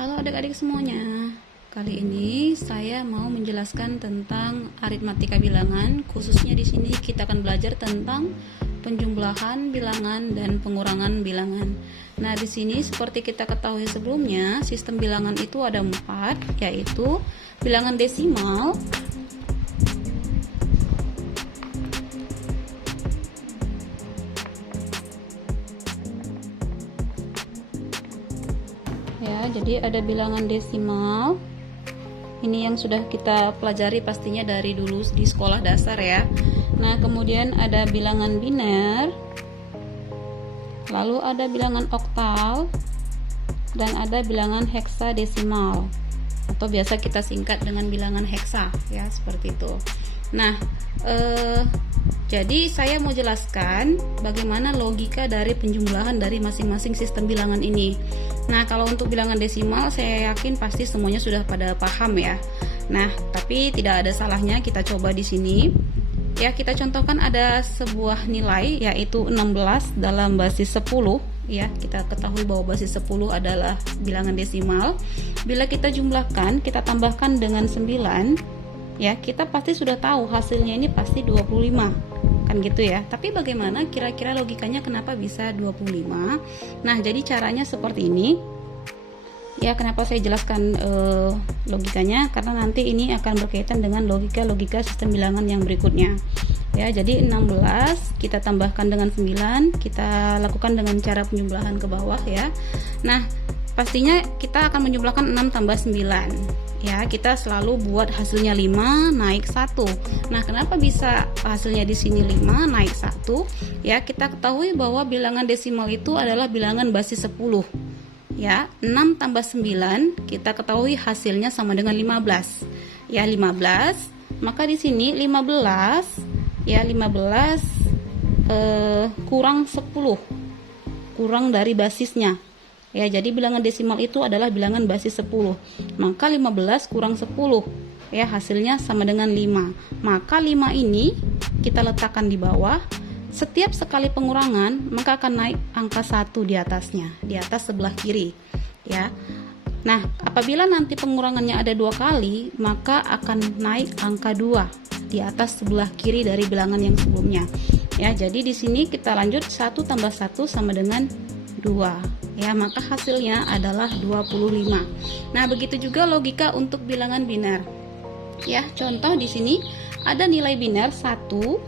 Halo adik-adik semuanya. Kali ini saya mau menjelaskan tentang aritmatika bilangan. Khususnya di sini kita akan belajar tentang penjumlahan bilangan dan pengurangan bilangan. Nah, di sini seperti kita ketahui sebelumnya, sistem bilangan itu ada 4, yaitu bilangan desimal, ya, jadi ada bilangan desimal. Ini yang sudah kita pelajari pastinya dari dulu di sekolah dasar ya. Nah, kemudian ada bilangan biner, lalu ada bilangan oktal, dan ada bilangan heksadesimal, atau biasa kita singkat dengan bilangan heksa ya, seperti itu. Nah, jadi saya mau jelaskan bagaimana logika dari penjumlahan dari masing-masing sistem bilangan ini. Nah, kalau untuk bilangan desimal saya yakin pasti semuanya sudah pada paham ya. Nah, tapi tidak ada salahnya kita coba di sini. Ya, kita contohkan ada sebuah nilai yaitu 16 dalam basis 10 ya. Kita ketahui bahwa basis 10 adalah bilangan desimal. Bila kita jumlahkan, kita tambahkan dengan 9 ya, kita pasti sudah tahu hasilnya ini pasti 25. Kan gitu ya. Tapi bagaimana kira-kira logikanya kenapa bisa 25? Nah, jadi caranya seperti ini. Ya, kenapa saya jelaskan logikanya? Karena nanti ini akan berkaitan dengan logika sistem bilangan yang berikutnya. Ya, jadi 16 kita tambahkan dengan 9, kita lakukan dengan cara penjumlahan ke bawah ya. Nah, pastinya kita akan menjumlahkan 6 tambah 9. Ya, kita selalu buat hasilnya 5 naik 1. Nah, kenapa bisa hasilnya di sini 5 naik 1? Ya, kita ketahui bahwa bilangan desimal itu adalah bilangan basis 10. Ya, 6 tambah 9 kita ketahui hasilnya sama dengan 15. Ya, 15. Maka di sini 15 ya, 15 kurang 10. Kurang dari basisnya. Ya, jadi bilangan desimal itu adalah bilangan basis 10. Maka 15 kurang 10 ya, hasilnya sama dengan 5. Maka 5 ini kita letakkan di bawah. Setiap sekali pengurangan maka akan naik angka 1 di atasnya, di atas sebelah kiri ya. Nah, apabila nanti pengurangannya ada 2 kali, maka akan naik angka 2 di atas sebelah kiri dari bilangan yang sebelumnya. Ya, jadi di sini kita lanjut 1 tambah 1 sama dengan 2. Ya, maka hasilnya adalah 25. Nah, begitu juga logika untuk bilangan biner. Ya, contoh di sini ada nilai biner 1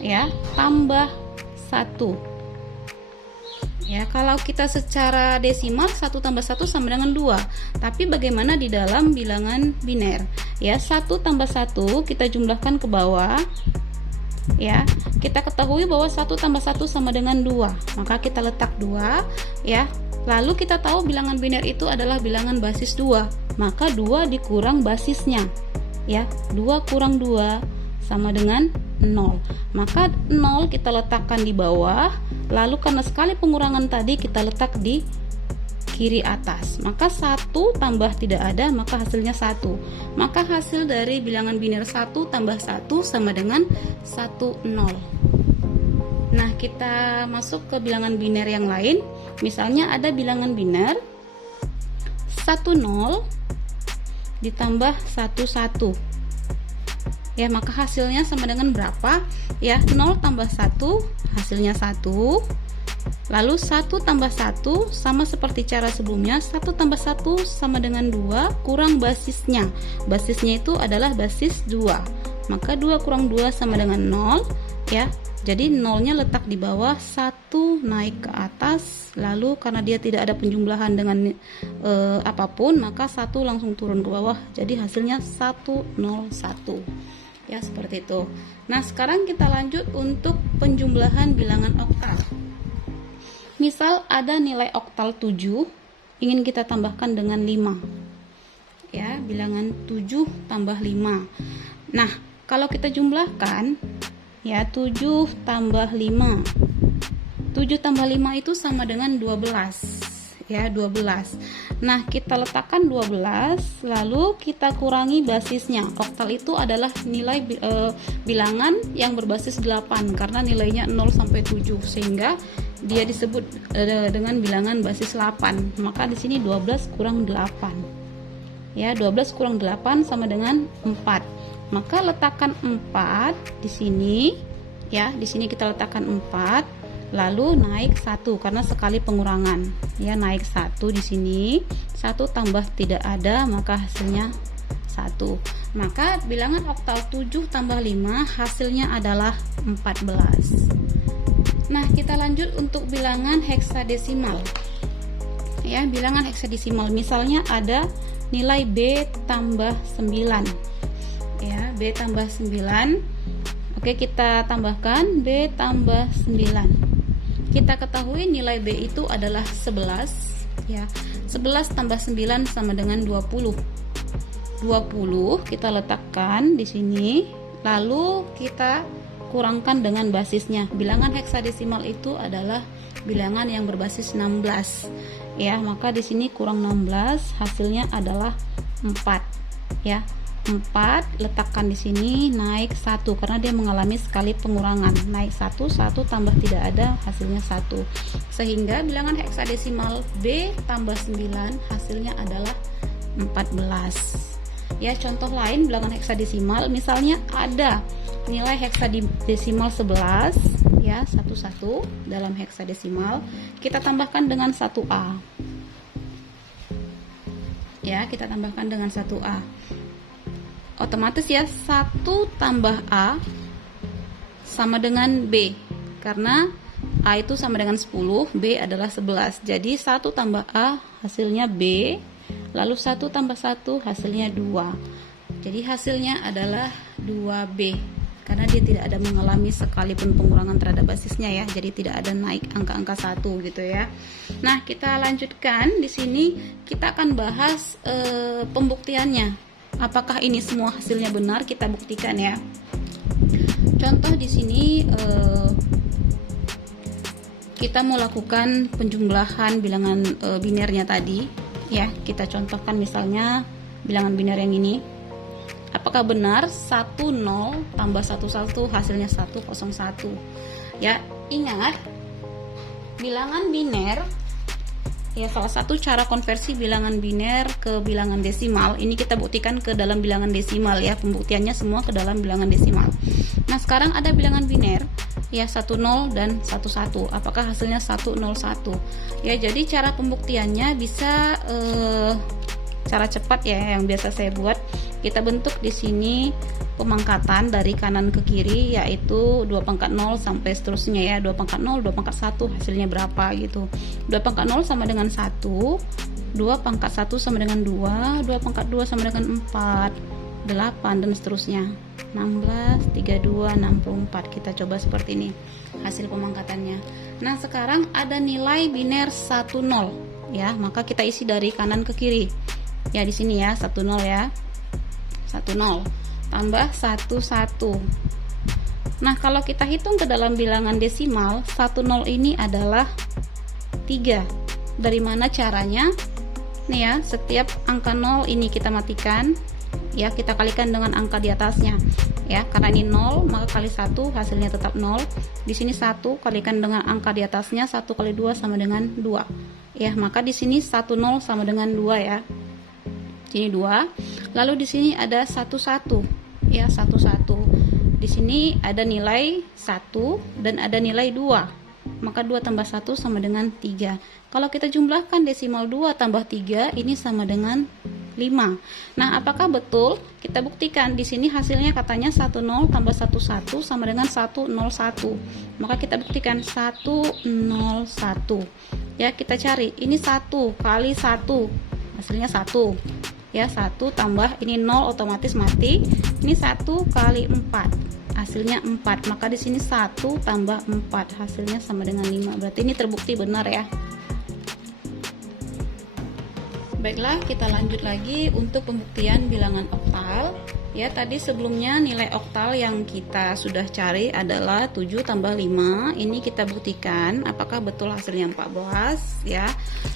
ya, tambah 1. Ya, kalau kita secara desimal 1 tambah 1 sama dengan 2. Tapi bagaimana di dalam bilangan biner? Ya, 1 tambah 1 kita jumlahkan ke bawah. Ya, kita ketahui bahwa 1 tambah 1 sama dengan 2, maka kita letak 2 ya. Lalu kita tahu bilangan biner itu adalah bilangan basis 2, maka 2 dikurang basisnya ya, 2 kurang 2 sama dengan 0. Maka 0 kita letakkan di bawah, lalu karena sekali pengurangan tadi kita letak di kiri atas, maka 1 tambah tidak ada, maka hasilnya 1. Maka hasil dari bilangan biner 1 tambah 1 sama dengan 10. Nah, kita masuk ke bilangan biner yang lain. Misalnya ada bilangan biner 10 ditambah 11. Ya, maka hasilnya sama dengan berapa? Ya, 0 tambah 1 hasilnya 1. Lalu 1 tambah 1 sama seperti cara sebelumnya, 1 tambah 1 sama dengan 2 kurang basisnya. Basisnya itu adalah basis 2. Maka 2 kurang 2 sama dengan 0 ya. Jadi 0-nya letak di bawah, 1 naik ke atas. Lalu karena dia tidak ada penjumlahan dengan apapun, maka 1 langsung turun ke bawah. Jadi hasilnya 101. Ya, seperti itu. Nah, sekarang kita lanjut untuk penjumlahan bilangan oktal. Misal ada nilai oktal 7 ingin kita tambahkan dengan 5. Ya, bilangan 7 tambah 5. Nah, kalau kita jumlahkan ya, 7 tambah 5. 7 tambah 5 itu sama dengan 12. Ya, 12. Nah, kita letakkan 12, lalu kita kurangi basisnya. Oktal itu adalah nilai bilangan yang berbasis 8 karena nilainya 0 sampai 7, sehingga dia disebut dengan bilangan basis 8. Maka di sini 12 kurang 8. Ya, 12 kurang 8 sama dengan 4. Maka letakkan 4 di sini, ya. Di sini kita letakkan 4, lalu naik 1 karena sekali pengurangan. Ya, naik 1 di sini. 1 tambah tidak ada, maka hasilnya 1. Maka bilangan oktal 7 tambah 5 hasilnya adalah 14. Nah, kita lanjut untuk bilangan heksadesimal. Ya, bilangan heksadesimal misalnya ada nilai B tambah 9. Ya, B tambah 9. Oke, kita tambahkan B tambah 9. Kita ketahui nilai B itu adalah 11, ya. 11 tambah 9 sama dengan 20. 20 kita letakkan di sini, lalu kita kurangkan dengan basisnya. Bilangan heksadesimal itu adalah bilangan yang berbasis 16. Ya, maka di sini kurang 16 hasilnya adalah 4. Ya. 4 letakkan di sini, naik 1 karena dia mengalami sekali pengurangan. Naik 1, 1 tambah tidak ada, hasilnya 1. Sehingga bilangan heksadesimal B tambah 9 hasilnya adalah 14. Ya, contoh lain bilangan heksadesimal misalnya ada nilai heksadesimal 11, ya, 11 dalam heksadesimal, kita tambahkan dengan 1A. Ya, kita tambahkan dengan 1A. Otomatis ya, 1 tambah A sama dengan B, karena A itu sama dengan 10, B adalah 11. Jadi 1 tambah A hasilnya B, lalu 1 tambah 1 hasilnya 2. Jadi hasilnya adalah 2B, karena dia tidak ada mengalami sekalipun pengurangan terhadap basisnya, ya. Jadi tidak ada naik angka-angka 1 gitu ya. Nah, kita lanjutkan. Di sini kita akan bahas pembuktiannya. Apakah ini semua hasilnya benar? Kita buktikan ya. Contoh di sini kita mau lakukan penjumlahan bilangan binernya tadi, ya. Kita contohkan misalnya bilangan biner yang ini. Apakah benar 10 tambah 11 hasilnya 101? Ya, ingat bilangan biner. Ya, salah satu cara konversi bilangan biner ke bilangan desimal ini kita buktikan ke dalam bilangan desimal, ya. Pembuktiannya semua ke dalam bilangan desimal. Nah, sekarang ada bilangan biner, ya, 10 dan 11. Apakah hasilnya 101? Ya, jadi cara pembuktiannya bisa cara cepat, ya, yang biasa saya buat. Kita bentuk di sini pemangkatan dari kanan ke kiri, yaitu 2 pangkat 0 sampai seterusnya, ya. 2 pangkat 0, 2 pangkat 1 hasilnya berapa gitu. 2 pangkat 0 sama dengan 1, 2 pangkat 1 sama dengan 2, 2 pangkat 2 sama dengan 4, 8 dan seterusnya. 16, 32, 64. Kita coba seperti ini hasil pemangkatannya. Nah, sekarang ada nilai biner 10, ya. Maka kita isi dari kanan ke kiri. Ya, di sini ya, 10 ya. 10 tambah 11. Nah, kalau kita hitung ke dalam bilangan desimal, 10 ini adalah 3. Dari mana caranya? Nih ya, setiap angka 0 ini kita matikan, ya, kita kalikan dengan angka di atasnya, ya. Karena ini 0, maka kali 1 hasilnya tetap 0. Di sini 1 kalikan dengan angka di atasnya, 1 kali 2 sama dengan 2. Ya, maka di sini 10 sama dengan 2, ya. Sini 2. Lalu di sini ada 11, ya, 11. Di sini ada nilai 1 dan ada nilai 2. Maka 2 tambah 1 sama dengan 3. Kalau kita jumlahkan desimal 2 tambah 3 ini sama dengan 5. Nah, apakah betul? Kita buktikan. Di sini hasilnya katanya 10 tambah 11 sama dengan 101. Maka kita buktikan 101. Ya, kita cari. Ini 1 kali 1. Hasilnya 1. Ya, 1 tambah ini 0 otomatis mati. Ini 1 kali 4. Hasilnya 4. Maka di sini 1 tambah 4 hasilnya sama dengan 5. Berarti ini terbukti benar, ya. Baiklah, kita lanjut lagi untuk pembuktian bilangan oktal. Ya, tadi sebelumnya nilai oktal yang kita sudah cari adalah 7 tambah 5. Ini kita buktikan apakah betul hasilnya 14, ya.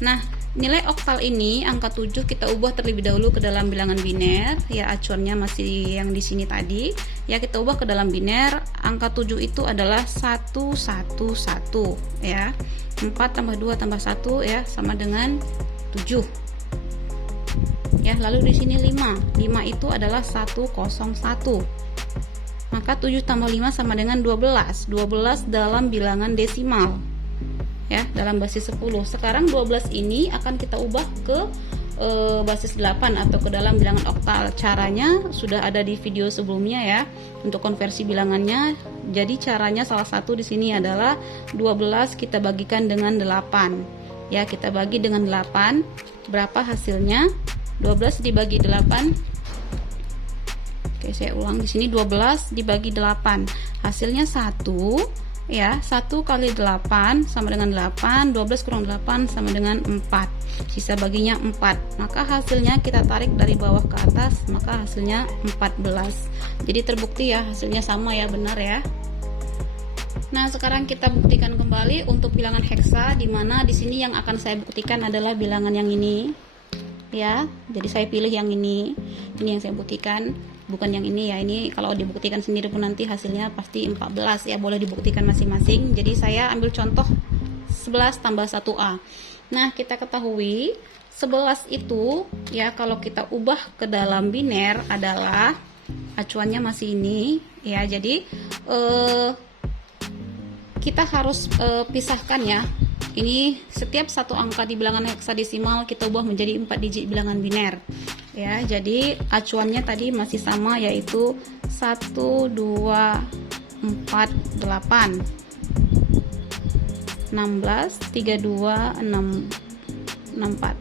Nah, nilai oktal ini angka 7 kita ubah terlebih dahulu ke dalam bilangan biner ya, acuannya masih yang di sini tadi ya, kita ubah ke dalam biner. Angka 7 itu adalah 111 ya. 4 tambah 2 tambah 1 ya sama dengan 7 ya. Lalu di sini 5 itu adalah 101. Maka 7 tambah 5 sama dengan 12 dalam bilangan desimal ya, dalam basis 10. Sekarang 12 ini akan kita ubah ke basis 8 atau ke dalam bilangan oktal. Caranya sudah ada di video sebelumnya ya, untuk konversi bilangannya. Jadi caranya salah satu di sini adalah 12 kita bagikan dengan 8 ya, kita bagi dengan 8. Berapa hasilnya? 12 dibagi 8. Oke, saya ulang di sini, 12 dibagi 8 hasilnya 1 ya. 1 kali 8 sama dengan 8, 12 kurang 8 sama dengan 4, sisa baginya 4. Maka hasilnya kita tarik dari bawah ke atas, maka hasilnya 14. Jadi terbukti ya, hasilnya sama ya, benar ya. Nah, sekarang kita buktikan kembali untuk bilangan heksa, di mana di sini yang akan saya buktikan adalah bilangan yang ini ya. Jadi saya pilih yang ini yang saya buktikan, bukan yang ini ya. Ini kalau dibuktikan sendiri pun nanti hasilnya pasti 14 ya, boleh dibuktikan masing-masing. Jadi saya ambil contoh 11 tambah 1A. Nah, kita ketahui 11 itu ya, kalau kita ubah ke dalam biner adalah acuannya masih ini ya. Jadi kita harus pisahkan ya. Ini setiap satu angka di bilangan heksadesimal kita ubah menjadi 4 digit bilangan biner ya. Jadi acuannya tadi masih sama, yaitu 1 2 4 8 16 32 6 64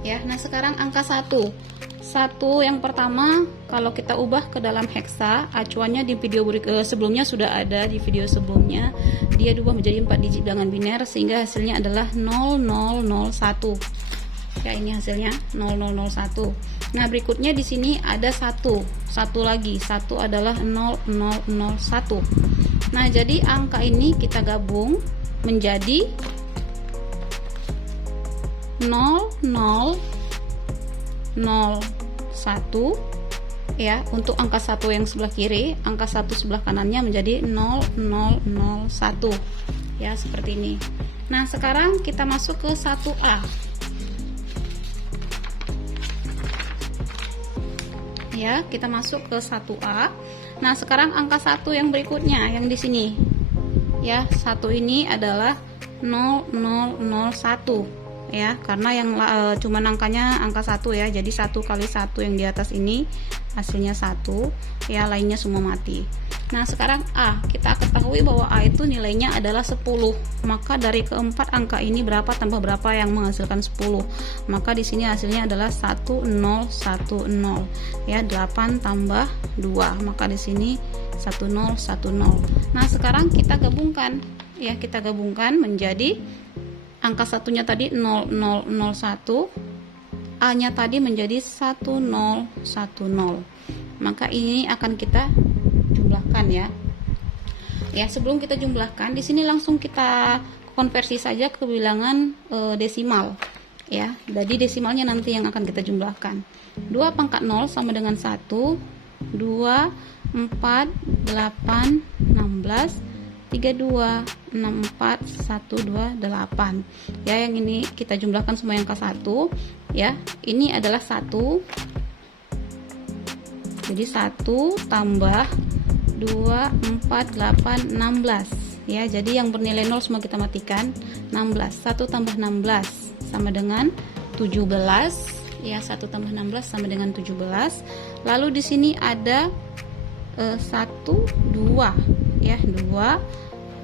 ya. Nah, sekarang angka 1 yang pertama kalau kita ubah ke dalam heksa, acuannya di video sebelumnya sudah ada, di video sebelumnya dia diubah menjadi 4 digit bilangan biner sehingga hasilnya adalah 0001 ya. Ini hasilnya 0001. Nah, berikutnya di sini ada satu lagi, satu adalah 0001. Nah, jadi angka ini kita gabung menjadi 0001 ya. Untuk angka 1 yang sebelah kiri, angka 1 sebelah kanannya menjadi 0001 ya, seperti ini. Nah, sekarang kita masuk ke 1A ya, kita masuk ke 1A. Nah, sekarang angka 1 yang berikutnya yang di sini ya, 1 ini adalah 0001 ya, karena yang cuman angkanya angka 1 ya. Jadi 1 kali 1 yang di atas ini hasilnya 1 ya, lainnya semua mati. Nah, sekarang A, kita ketahui bahwa A itu nilainya adalah 10. Maka dari keempat angka ini berapa tambah berapa yang menghasilkan 10? Maka di sini hasilnya adalah 1010 ya, 8 tambah 2. Maka di sini 1010. Nah, sekarang kita gabungkan ya, kita gabungkan menjadi angka satunya tadi 0001, A nya tadi menjadi 1010. Maka ini akan kita jumlahkan ya. Ya, sebelum kita jumlahkan, di sini langsung kita konversi saja ke bilangan desimal ya. Jadi desimalnya nanti yang akan kita jumlahkan. 2 pangkat 0 sama dengan 1, 2 4 8 16 32 64 128 ya. Yang ini kita jumlahkan semua yang ke 1 ya. Ini adalah 1, jadi 1 tambah 2 4 8 16 ya. Jadi yang bernilai 0 semua kita matikan. 16, 1 tambah 16 sama dengan 17 ya. 1 tambah 16 sama dengan 17. Lalu di sini ada 1 2 ya, 2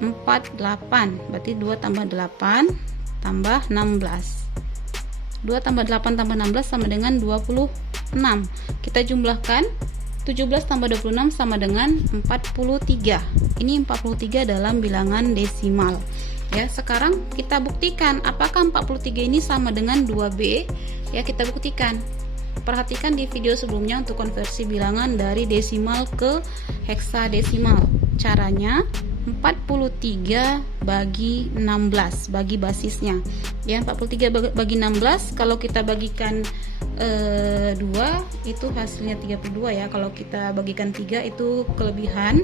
4 8, berarti 2 tambah 8 tambah 16. 2 tambah 8 tambah 16 sama dengan 26. Kita jumlahkan, 17 tambah 26 sama dengan 43. Ini 43 dalam bilangan desimal ya. Sekarang kita buktikan apakah 43 ini sama dengan 2B ya. Kita buktikan. Perhatikan di video sebelumnya untuk konversi bilangan dari desimal ke heksadesimal. Caranya 43 bagi 16 bagi basisnya ya. 43 bagi 16 kalau kita bagikan 2 itu hasilnya 32 ya. Kalau kita bagikan 3 itu kelebihan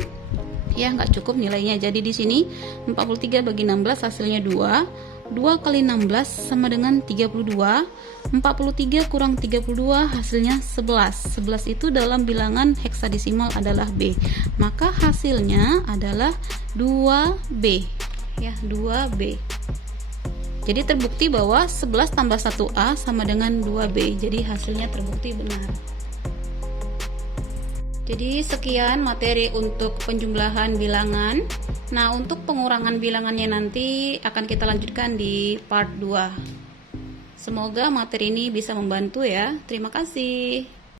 ya, nggak cukup nilainya. Jadi di sini 43 bagi 16 hasilnya 2 kali 16 sama dengan 32. 43 kurang 32 hasilnya 11. 11 itu dalam bilangan heksadesimal adalah B. Maka hasilnya adalah 2B ya, 2B. Jadi terbukti bahwa 11 tambah 1A sama dengan 2B. Jadi hasilnya terbukti benar. Jadi sekian materi untuk penjumlahan bilangan. Nah, untuk pengurangan bilangannya nanti akan kita lanjutkan di part 2. Semoga materi ini bisa membantu ya. Terima kasih.